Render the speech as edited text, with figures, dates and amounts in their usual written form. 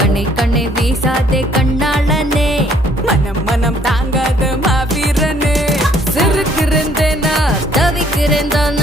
கண்ணை கண்ணை வீசாதே கண்ணாளனே, மனம் மனம் தாங்காத மாவீரனே. சிறுக்கிறேன் தவிக்கிறேன் தான்